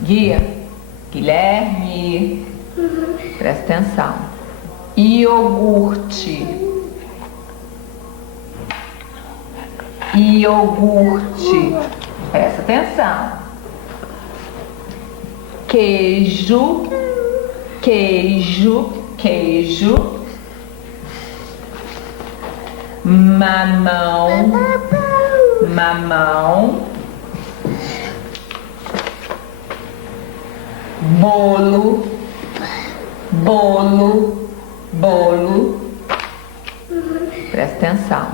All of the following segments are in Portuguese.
Guia, Guilherme, presta atenção. Iogurte, iogurte, presta atenção. Queijo, queijo, queijo. Mamão, mamão. Bolo, bolo, bolo. Presta atenção.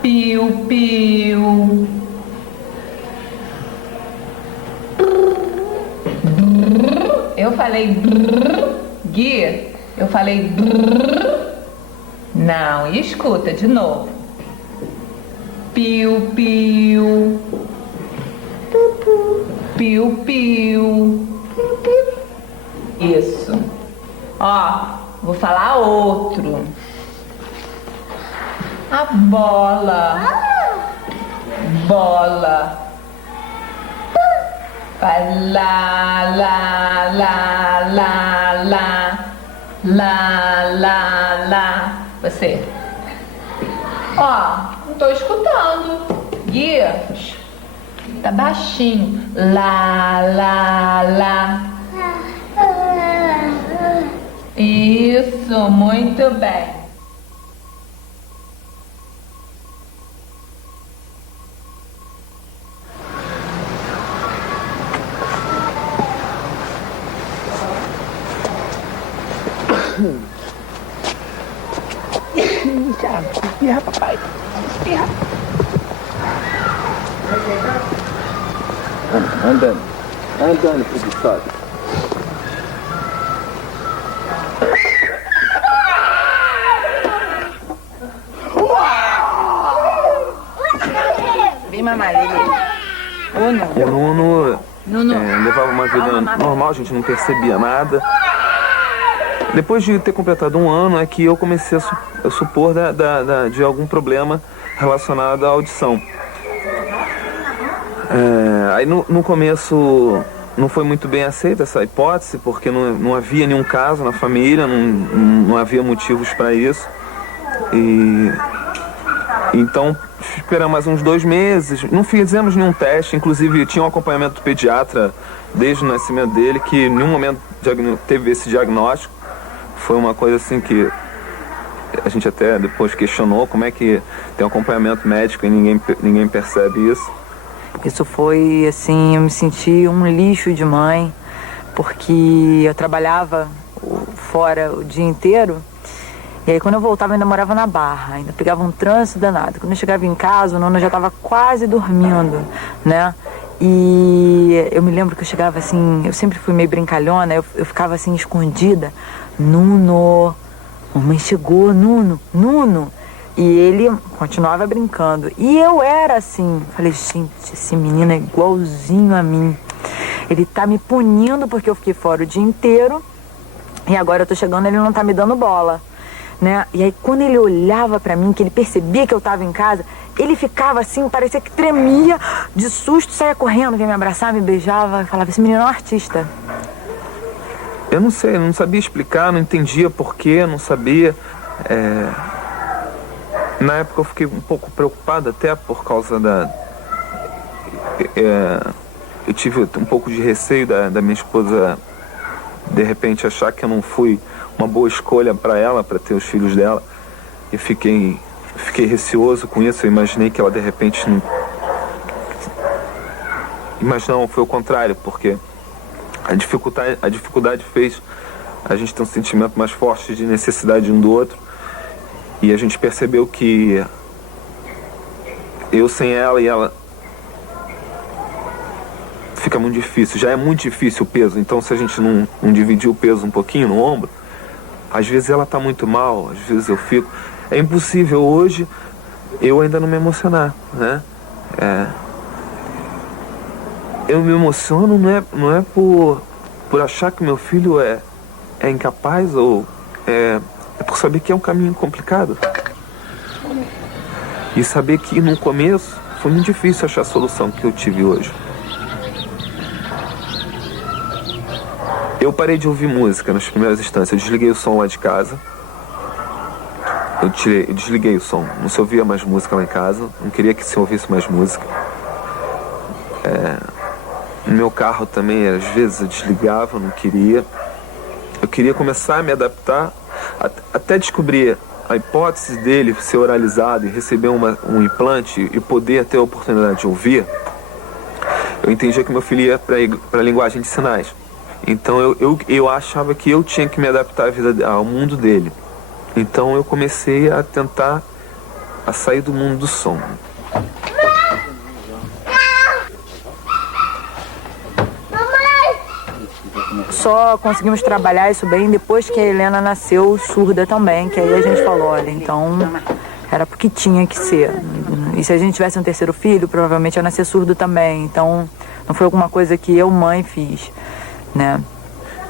Piu, piu. Eu falei Gui, eu falei não, e escuta de novo. Piu, piu. Piu, piu. Isso. Ó, vou falar outro. A bola. Bola. Vai lá, lá, lá, lá, lá. Lá, lá, lá. Você. Ó, não tô escutando. Guia. Tá baixinho. Lá, lá, lá. Isso, muito bem. Já, espirra, papai. Espirra. Andando. Andando, preguiçosa. Vem mamar, Lili. O Nuno levava uma vida normal, a gente não percebia nada. Depois de ter completado um ano é que eu comecei a supor de algum problema relacionado à audição. Aí no começo não foi muito bem aceita essa hipótese, porque não havia nenhum caso na família, não havia motivos para isso. Então esperamos mais uns 2 meses, não fizemos nenhum teste, inclusive tinha um acompanhamento do pediatra desde o nascimento dele, que em nenhum momento teve esse diagnóstico. Foi uma coisa assim que a gente até depois questionou como é que tem um acompanhamento médico e ninguém percebe isso. Isso foi assim, eu me senti um lixo de mãe, porque eu trabalhava fora o dia inteiro. E aí quando eu voltava, eu ainda morava na Barra, ainda pegava um trânsito danado. Quando eu chegava em casa, o Nuno já estava quase dormindo, né? E eu me lembro que eu chegava assim, eu sempre fui meio brincalhona, eu ficava assim escondida. Nuno, mamãe chegou, Nuno, Nuno. E ele continuava brincando. E eu era assim, falei, gente, esse menino é igualzinho a mim. Ele tá me punindo porque eu fiquei fora o dia inteiro. E agora eu tô chegando, ele não tá me dando bola, né? E aí quando ele olhava pra mim, que ele percebia que eu tava em casa, ele ficava assim, parecia que tremia de susto, saia correndo, vinha me abraçar, me beijava, falava, esse menino é um artista. Eu não sei, eu não sabia explicar, não entendia porquê, não sabia. Na época eu fiquei um pouco preocupado até por causa eu tive um pouco de receio da minha esposa de repente achar que eu não fui uma boa escolha para ela, para ter os filhos dela. E fiquei receoso com isso, eu imaginei que ela de repente não... Mas não, foi o contrário, porque a dificuldade fez a gente ter um sentimento mais forte de necessidade um do outro. E a gente percebeu que eu sem ela e ela fica muito difícil. Já é muito difícil o peso, então se a gente não dividir o peso um pouquinho no ombro, às vezes ela tá muito mal, às vezes eu fico... É impossível hoje eu ainda não me emocionar, né? Eu me emociono não é por achar que meu filho é incapaz ou é por saber que é um caminho complicado. E saber que no começo foi muito difícil achar a solução que eu tive hoje. Eu parei de ouvir música nas primeiras instâncias. Eu desliguei o som lá de casa. Eu desliguei o som. Não se ouvia mais música lá em casa. Não queria que se ouvisse mais música. No meu carro também, às vezes eu desligava, não queria. Eu queria começar a me adaptar até descobrir a hipótese dele ser oralizado e receber um implante e poder ter a oportunidade de ouvir. Eu entendia que meu filho ia para a linguagem de sinais. Então eu achava que eu tinha que me adaptar ao mundo dele. Então eu comecei a tentar sair do mundo do som. Só conseguimos trabalhar isso bem depois que a Helena nasceu surda também, que aí a gente falou, olha, então era porque tinha que ser. E se a gente tivesse um terceiro filho, provavelmente ia nascer surdo também. Então não foi alguma coisa que eu, mãe, fiz, né?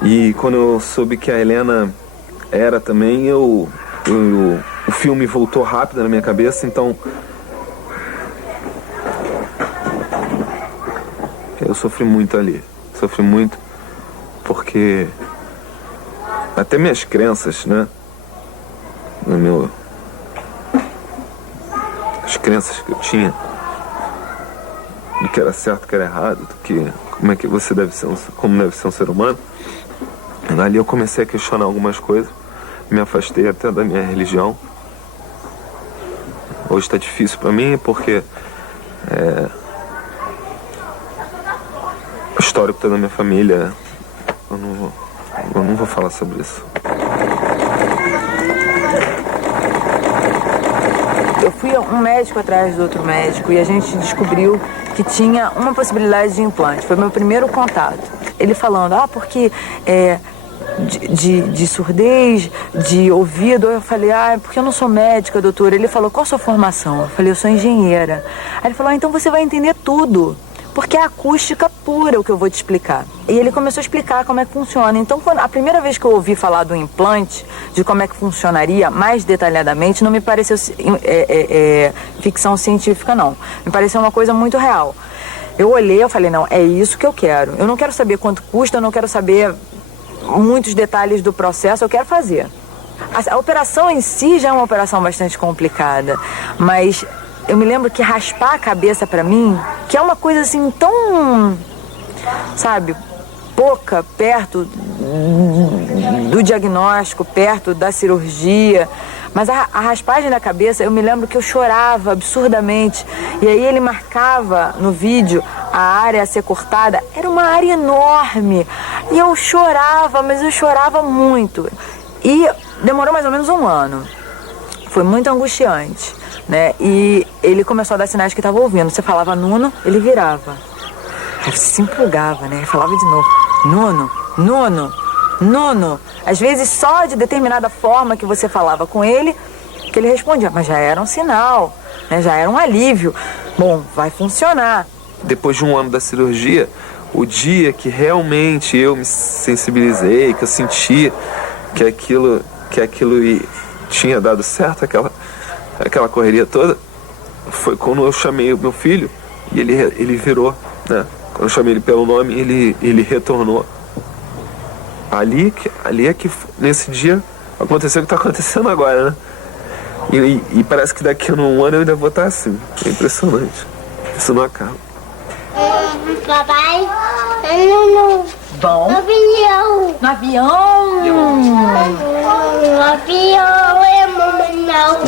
E quando eu soube que a Helena era também, o filme voltou rápido na minha cabeça, então eu sofri muito ali. Sofri muito porque até minhas crenças, né? As crenças que eu tinha do que era certo, do que era errado, do que como é que você deve ser, como deve ser um ser humano. Ali eu comecei a questionar algumas coisas, me afastei até da minha religião. Hoje está difícil para mim porque o histórico tá da minha família. Eu não vou falar sobre isso. Eu fui um médico atrás do outro médico e a gente descobriu que tinha uma possibilidade de implante. Foi meu primeiro contato. Ele falando, porque de surdez, de ouvido. Eu falei, porque eu não sou médica, doutora. Ele falou, qual a sua formação? Eu falei, eu sou engenheira. Aí ele falou, então você vai entender tudo. Porque é acústica pura o que eu vou te explicar. E ele começou a explicar como é que funciona. Então, a primeira vez que eu ouvi falar do implante, de como é que funcionaria mais detalhadamente, não me pareceu ficção científica, não. Me pareceu uma coisa muito real. Eu olhei, eu falei, não, é isso que eu quero. Eu não quero saber quanto custa, eu não quero saber muitos detalhes do processo, eu quero fazer. A operação em si já é uma operação bastante complicada, mas eu me lembro que raspar a cabeça pra mim, que é uma coisa assim tão, sabe, pouca perto do diagnóstico, perto da cirurgia, mas a raspagem da cabeça, eu me lembro que eu chorava absurdamente, e aí ele marcava no vídeo a área a ser cortada, era uma área enorme, e eu chorava, mas eu chorava muito, e demorou mais ou menos 1 ano, foi muito angustiante, né? E ele começou a dar sinais que estava ouvindo. Você falava Nuno, ele virava. Aí você se empolgava, né? Ele falava de novo, Nuno, Nuno, Nuno. Às vezes só de determinada forma que você falava com ele, que ele respondia, mas já era um sinal, né? Já era um alívio. Bom, vai funcionar. Depois de 1 ano da cirurgia, o dia que realmente eu me sensibilizei, que eu senti que aquilo tinha dado certo, aquela correria toda, foi quando eu chamei o meu filho e ele virou, né? Quando eu chamei ele pelo nome, ele retornou. Ali é que nesse dia aconteceu o que está acontecendo agora, né? E parece que daqui a 1 ano eu ainda vou estar assim. É impressionante. Isso não acaba. Papai, no avião. No avião? No avião, mamãe não.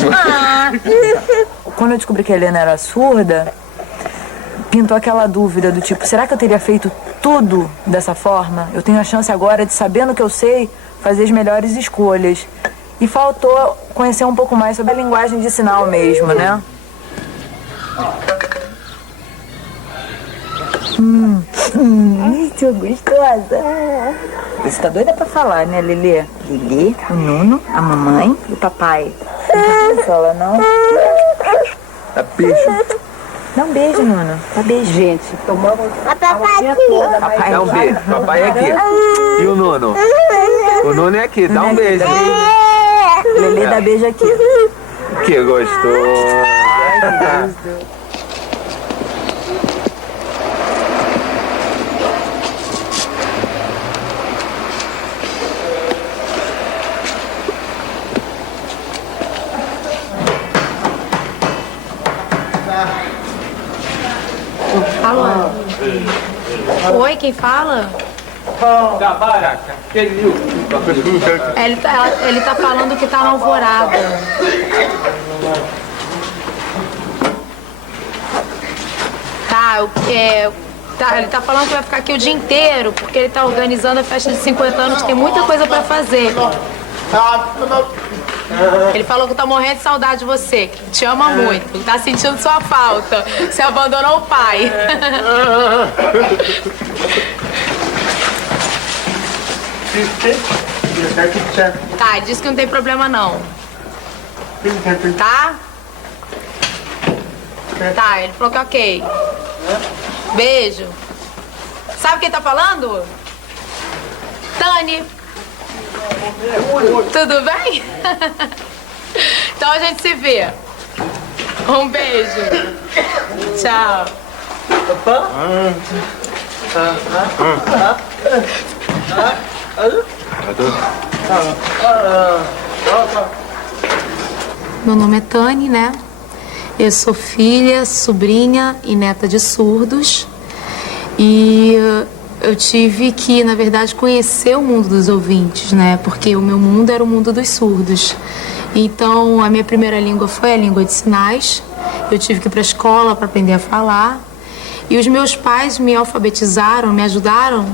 Quando eu descobri que a Helena era surda, pintou aquela dúvida do tipo, será que eu teria feito tudo dessa forma? Eu tenho a chance agora de, sabendo o que eu sei, fazer as melhores escolhas. E faltou conhecer um pouco mais sobre a linguagem de sinal mesmo, né? Muito gostosa. Você tá doida pra falar, né, Lelê? Lelê, o Nuno, a mamãe e o papai. Não fala, não? Dá beijo. Dá um beijo, Nuno. Dá beijo. Gente, tomamos... Papai aqui. Papai, Dá um beijo. Papai é aqui. E o Nuno? O Nuno é aqui. Dá um beijo. Lelê dá beijo aqui. Que gostoso. Alô? Oi, quem fala? Ele tá falando que tá na Alvorada. Ele tá falando que vai ficar aqui o dia inteiro, porque ele tá organizando a festa de 50 anos, tem muita coisa pra fazer. Ele falou que tá morrendo de saudade de você, que te ama muito, tá sentindo sua falta. Você abandonou o pai. Tá, ele disse que não tem problema não. Tá? Tá, ele falou que ok. Beijo. Sabe quem tá falando? Tani. Tudo bem? Então a gente se vê. Um beijo. Tchau. Meu nome é Tani, né? Eu sou filha, sobrinha e neta de surdos. E eu tive que, na verdade, conhecer o mundo dos ouvintes, né? Porque o meu mundo era o mundo dos surdos. Então, a minha primeira língua foi a língua de sinais. Eu tive que ir para a escola para aprender a falar. E os meus pais me alfabetizaram, me ajudaram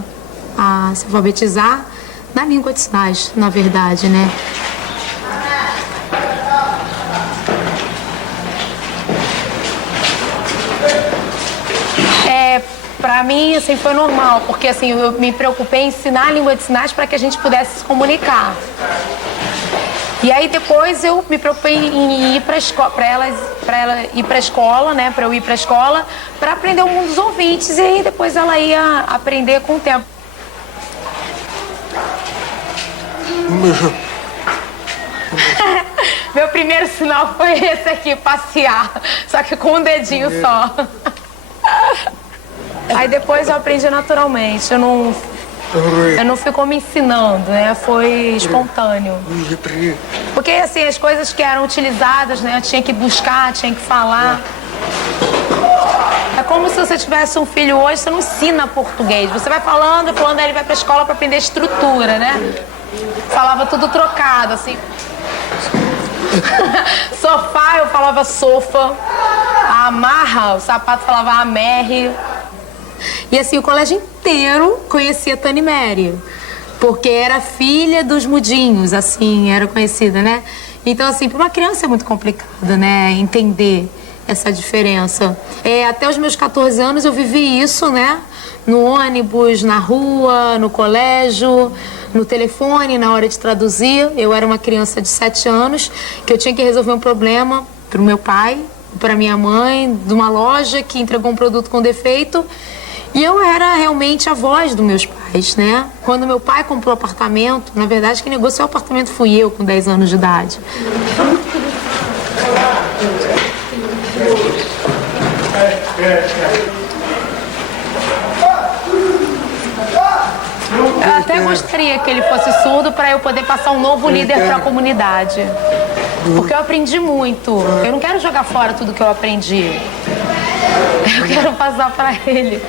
a se alfabetizar na língua de sinais, na verdade, né? Pra mim, assim, foi normal, porque, assim, eu me preocupei em ensinar a língua de sinais para que a gente pudesse se comunicar. E aí, depois, eu me preocupei em ir pra escola, pra ela ir pra escola, né, pra eu ir pra escola, pra aprender o mundo dos ouvintes, e aí depois ela ia aprender com o tempo. Meu primeiro sinal foi esse aqui, passear, só que com um dedinho só. Aí depois eu aprendi naturalmente, eu não ficou me ensinando, né? Foi espontâneo. Porque assim, as coisas que eram utilizadas, né? Eu tinha que buscar, tinha que falar. É como se você tivesse um filho hoje, você não ensina português. Você vai falando, aí ele vai pra escola pra aprender estrutura, né? Falava tudo trocado, assim. Sofá, eu falava sofa. A amarra, o sapato falava amerre. E assim, o colégio inteiro conhecia Tani Mary, porque era filha dos mudinhos, assim, era conhecida, né? Então, assim, para uma criança é muito complicado, né, entender essa diferença. Até os meus 14 anos eu vivi isso, né? No ônibus, na rua, no colégio, no telefone, na hora de traduzir. Eu era uma criança de 7 anos, que eu tinha que resolver um problema para o meu pai, para minha mãe, de uma loja que entregou um produto com defeito. E eu era realmente a voz dos meus pais, né? Quando meu pai comprou o apartamento, na verdade, quem negociou o apartamento fui eu, com 10 anos de idade. Eu até gostaria que ele fosse surdo para eu poder passar um novo líder para a comunidade. Porque eu aprendi muito. Eu não quero jogar fora tudo que eu aprendi. Eu quero passar para ele.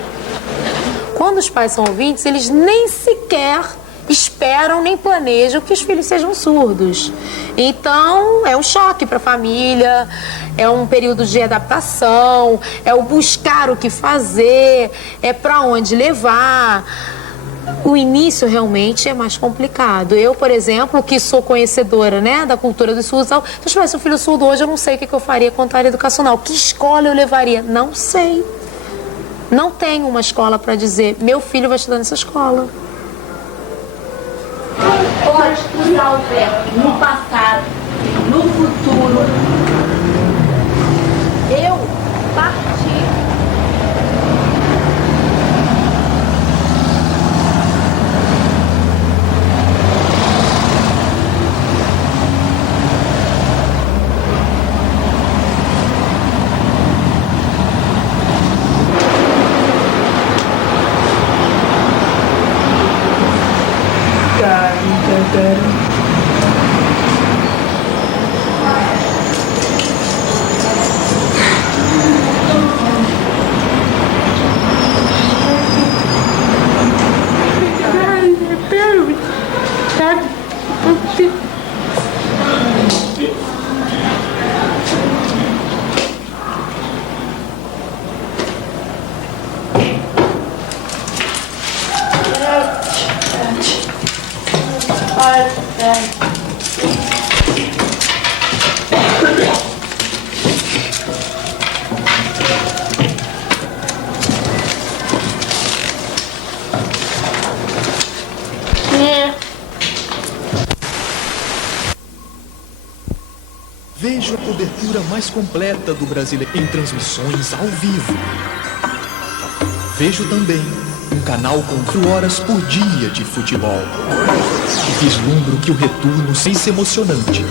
Quando os pais são ouvintes, eles nem sequer esperam nem planejam que os filhos sejam surdos. Então, é um choque para a família, é um período de adaptação, é o buscar o que fazer, é para onde levar. O início realmente é mais complicado. Eu, por exemplo, que sou conhecedora, né, da cultura dos surdos, se eu tivesse um filho surdo hoje, eu não sei o que eu faria com a área educacional. Que escola eu levaria? Não sei. Não tenho uma escola para dizer, meu filho vai estudar nessa escola. Pode usar o verbo no passado, no futuro. Eu parti. cobertura mais completa do brasileiro em transmissões ao vivo. Vejo também um canal com 4 horas por dia de futebol. E vislumbro que o retorno seja emocionante,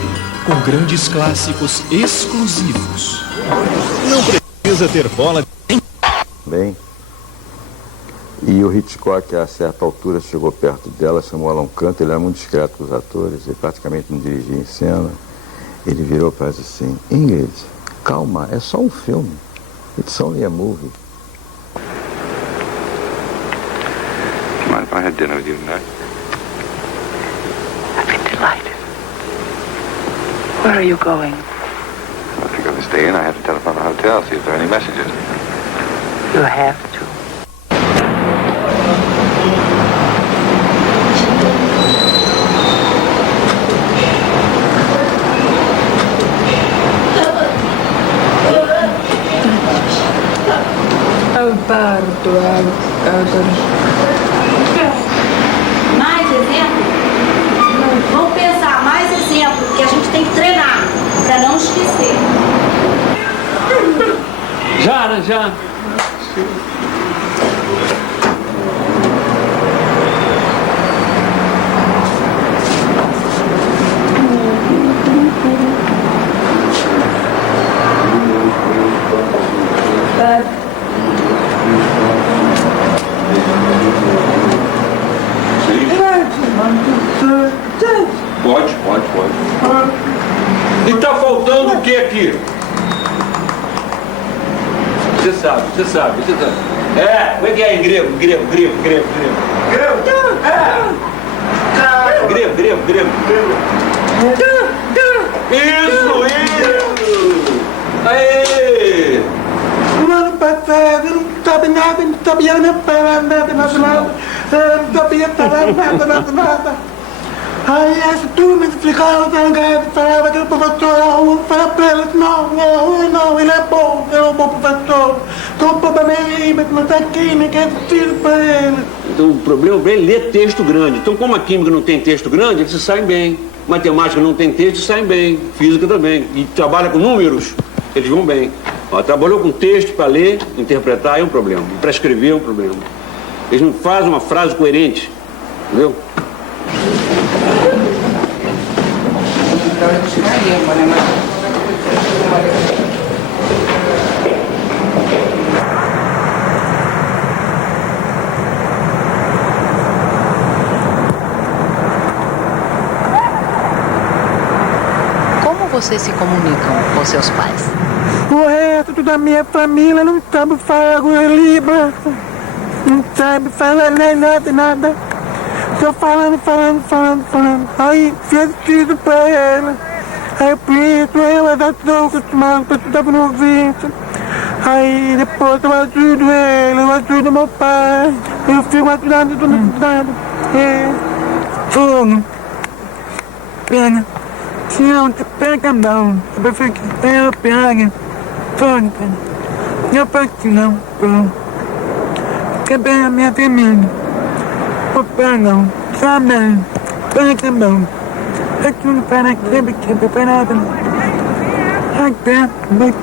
com grandes clássicos exclusivos. Não precisa ter bola. Bem, e o Hitchcock, a certa altura, chegou perto dela, chamou ela a um canto. Ele era muito discreto com os atores, ele praticamente não dirigia em cena. Ele virou para ela assim: Ingrid, calma, é só um filme. It's only a movie. Mind if I had dinner with you tonight? I'd be delighted. Where are you going? I think I'm going to stay in. I have to telephone the hotel, see if there are any messages. You have to. Mais exemplo? Vamos pensar, mais exemplo, que a gente tem que treinar, para não esquecer. Já. Pode. E tá faltando o que aqui? Você sabe. É, como é que é em grego? Grego. Isso! Aê! No ano passado eu não sabia nada, não sabia nem falar nada. Não sabia falar nada. Aí as turmas ficaram zangadas, falavam que o professor era ruim, falava pra eles: não é ruim não, ele é um bom professor. Então o problema é ele, mas não tem química, é difícil pra ele. Então o problema é ele ler texto grande. Então como a química não tem texto grande, eles se saem bem. Matemática não tem texto, saem bem. Física também. E trabalha com números, eles vão bem. Ó, trabalhou com texto para ler, interpretar é um problema. Para escrever é um problema. Eles não fazem uma frase coerente, entendeu? Como vocês se comunicam com seus pais? O resto da minha família não sabe falar Libra, não sabe falar nada. Tô falando. Aí fiz tudo pra ela. Aí por isso ela já estou acostumada, porque eu estava no ouvido. Aí depois eu ajudo ela, eu ajudo meu pai. Eu fico ajudando tudo ajudando. Fogo. Pega. Se não te pega não. Eu fico, pega. Fogo. Eu faço não. Quer bem a minha família. Perdão, sabe? Perdão. É tudo para que preparado. Até, muito,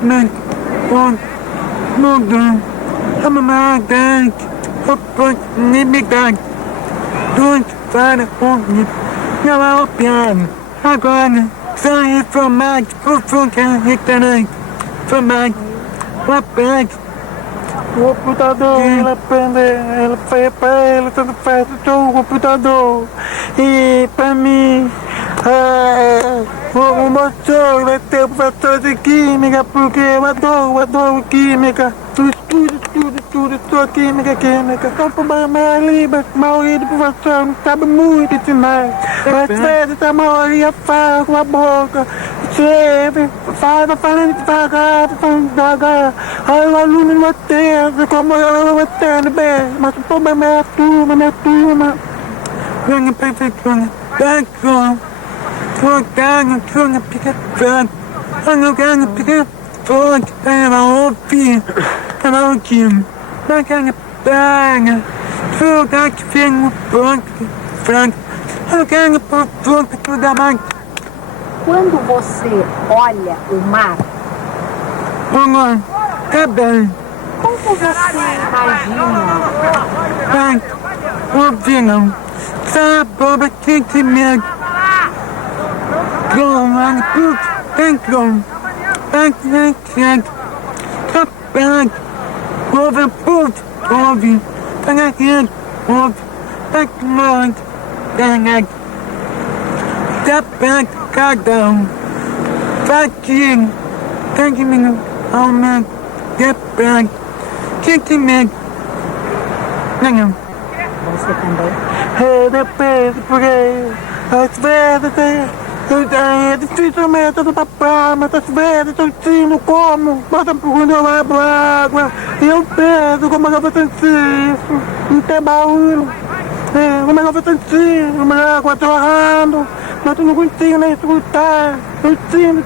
mudou. A mamãe, oportunidade. Tudo para onde não há o piano. Agora, só informático, restaurante, informático, lapédio. O computador, ela foi pra ele, tudo faz o computador. E pra mim, o motor vai ter o professor de química, porque eu adoro química. Tudo, sou química. O problema é a Libra, a maioria do professor não sabe muito ensinar. Às vezes a maioria fala com a boca, escreve, vai falando devagar. Aí o aluno não atende, como eu não atendo bem. Mas o problema é a turma. Venha perfeição, ela ouve, naquela praia, lugar que fez no franco, lugar no ponto, tudo mais. Quando você olha o mar, Agora, tá bem. Como você imagina? Vai, ouvi não. Sabe, boba, que medo. Going, put, thank you. Thank you. Stop back. Over, put, over. Thank you. Over. Thank you, Lord. Thank you. Step back, cut down. Thank you. Thank you, oh man. Get back. Thank you, man. Thank you. Você também? Hey, the best, porque as vezes é difícil mesmo do papai, mas às vezes eu ensino como, bota quando eu abro água, e eu peço como eu vou sentir isso, não tem barulho, como eu vou sentir uma água torrando, mas eu não consigo nem escutar, eu sinto,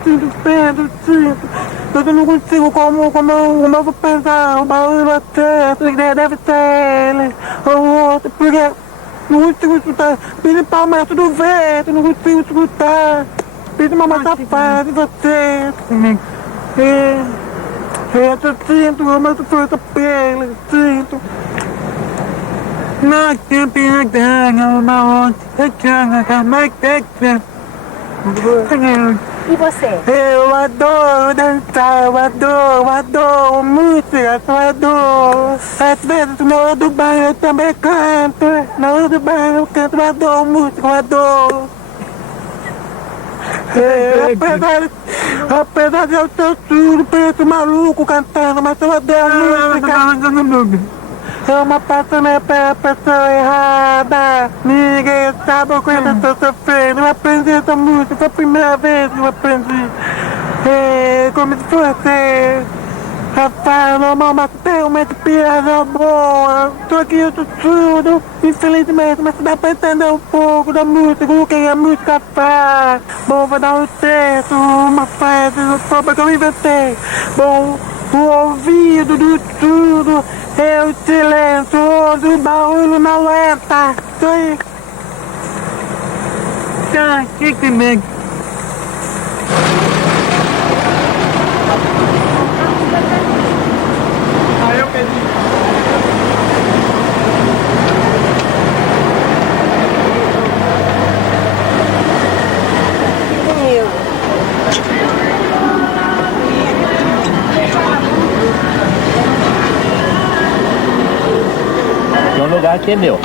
mas eu não consigo como eu vou pensar, o barulho até, deve ser ele, ou outro, porque não consigo escutar, principalmente do vento, não consigo escutar, principalmente a paz de vocês. Eu sinto como eu sou essa pele, sinto. Não sempre uma onda, E você? eu adoro dançar, eu adoro música, eu adoro. Às vezes na hora do banho eu também canto, na hora do banho eu canto, eu adoro música, eu adoro. Apesar de eu ter tudo, preto maluco cantando, mas eu adoro música. É uma passando pela pessoa errada. Ninguém sabe o que eu estou sofrendo. Eu aprendi essa música, foi a primeira vez que eu aprendi. Como se fosse Rafael, normal, mas tem uma piada boa. Tô aqui, eu tô tudo, infelizmente, mas se dá pra entender um pouco da música, o que a música faz. Bom, vou dar um texto, uma frase, que eu inventei. Bom, o ouvido do tudo. Eu silencioso, o barulho não entra. Isso aí. Tá, que medo. Ah, eu pedi. O lugar aqui é meu.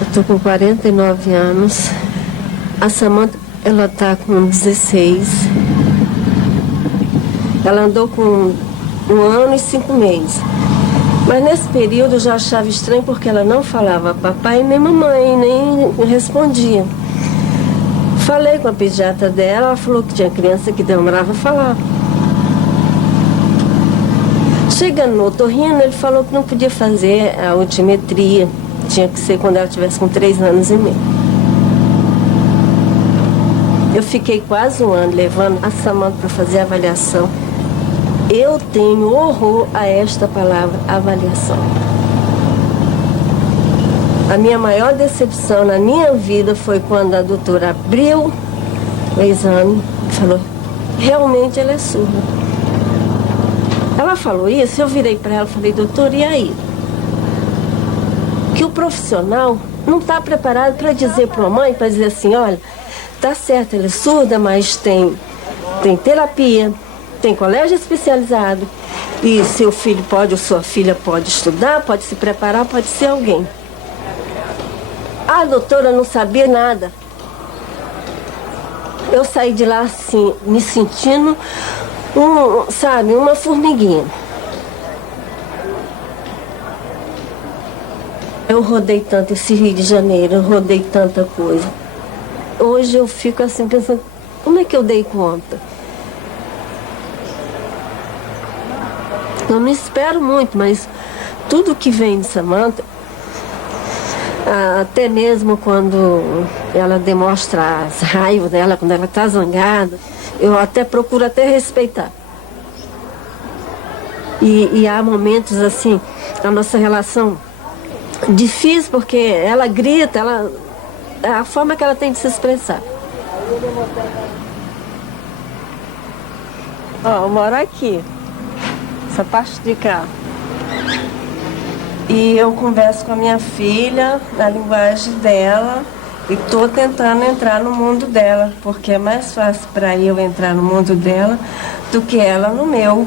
Eu tô com 49 anos. A Samanta, ela tá com 16. Ela andou com 1 ano e 5 meses. Mas nesse período eu já achava estranho porque ela não falava papai nem mamãe, nem respondia. Falei com a pediatra dela, ela falou que tinha criança que demorava a falar. Chegando no otorrino, ele falou que não podia fazer a audiometria. Tinha que ser quando ela estivesse com 3 anos e meio. Eu fiquei quase 1 ano levando a Samanta para fazer a avaliação. Eu tenho horror a esta palavra, avaliação. A minha maior decepção na minha vida foi quando a doutora abriu o exame e falou, realmente ela é surda. Ela falou isso, eu virei para ela e falei, doutor, e aí? Que o profissional não está preparado para dizer para a mãe, para dizer assim, olha, tá certo, ela é surda, mas tem terapia, tem colégio especializado, e seu filho pode, ou sua filha pode estudar, pode se preparar, pode ser alguém. A doutora não sabia nada. Eu saí de lá assim, me sentindo uma formiguinha. Eu rodei tanto esse Rio de Janeiro, eu rodei tanta coisa. Hoje eu fico assim pensando, como é que eu dei conta? Eu não espero muito, mas tudo que vem de Samanta, até mesmo quando ela demonstra as raivas dela, quando ela está zangada, eu até procuro até respeitar. E há momentos assim, a nossa relação difícil, porque ela grita, é a forma que ela tem de se expressar. Ó, eu moro aqui, essa parte de cá. E eu converso com a minha filha na linguagem dela e estou tentando entrar no mundo dela, porque é mais fácil para eu entrar no mundo dela do que ela no meu.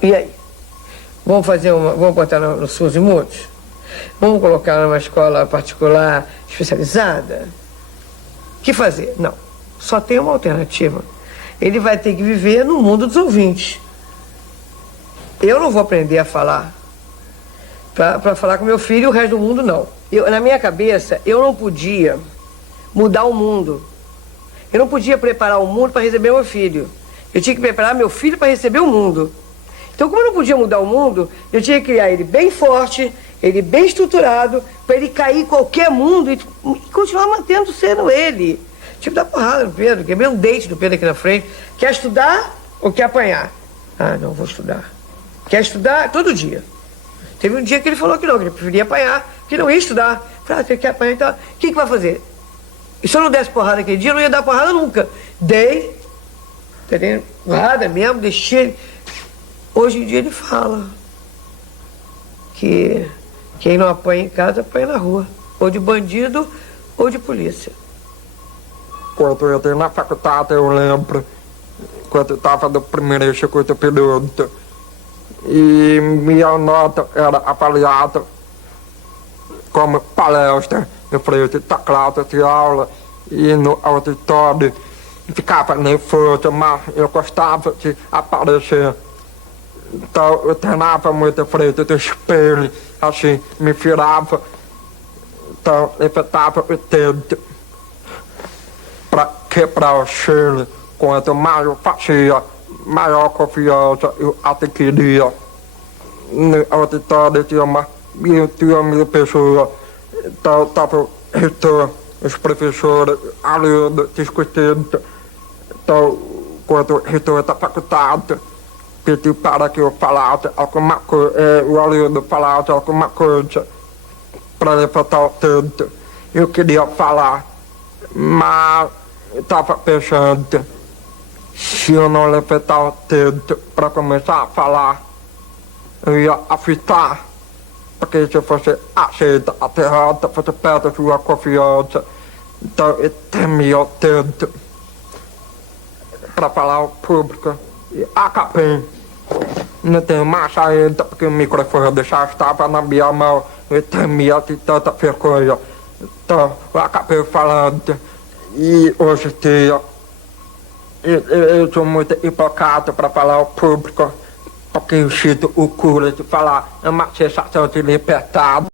E aí? Vamos botar no Surdos e Mudos? Vamos colocar numa escola particular especializada? O que fazer? Não. Só tem uma alternativa. Ele vai ter que viver no mundo dos ouvintes. Eu não vou aprender a falar para falar com meu filho e o resto do mundo não. Na minha cabeça, eu não podia mudar o mundo. Eu não podia preparar o mundo para receber meu filho. Eu tinha que preparar meu filho para receber o mundo. Então, como eu não podia mudar o mundo, eu tinha que criar ele bem forte, ele bem estruturado, para ele cair em qualquer mundo e continuar mantendo sendo ele. Tipo, dar porrada no Pedro, quebrei um dente do Pedro aqui na frente. Quer estudar ou quer apanhar? Ah, não, vou estudar. Quer estudar todo dia. Teve um dia que ele falou que não, que ele preferia apanhar, que não ia estudar. Falei, você quer apanhar, então, o que vai fazer? E se eu não desse porrada aquele dia, eu não ia dar porrada nunca. Dei, entendeu? Porrada mesmo, deixei ele. Hoje em dia ele fala que quem não apanha em casa, apanha na rua. Ou de bandido, ou de polícia. Quando eu entrei na faculdade, eu lembro, quando eu estava no primeiro e segundo período, e minha nota era avaliada como palestra, em frente à classe de aula e no auditório. Ficava nervoso, mas eu gostava de aparecer. Então eu treinava muito em frente do espelho, assim, me virava. Então levantava o dedo para quebrar o gelo. Quanto mais eu fazia, maior confiança eu adquiria. No auditório tinha umas 1.000 pessoas. Então estava o reitor, os professores, alunos discutindo. Então, quando o reitor da faculdade pediu para que eu falasse alguma coisa, o aluno falasse alguma coisa para levantar o dedo. Eu queria falar, mas estava pensando, se eu não levantar o dedo para começar a falar, eu ia afitar, porque se eu fosse aceita a derrota, fosse perto da sua confiança. Então eu temia o dedo para falar ao público e acabei. Não tenho mais saída porque o microfone já estava na minha mão. Eu temia de tanta vergonha. Então eu acabei falando. E hoje em dia eu sou muito empolgado para falar ao público, porque eu sinto o cura de falar. É uma sensação de liberdade.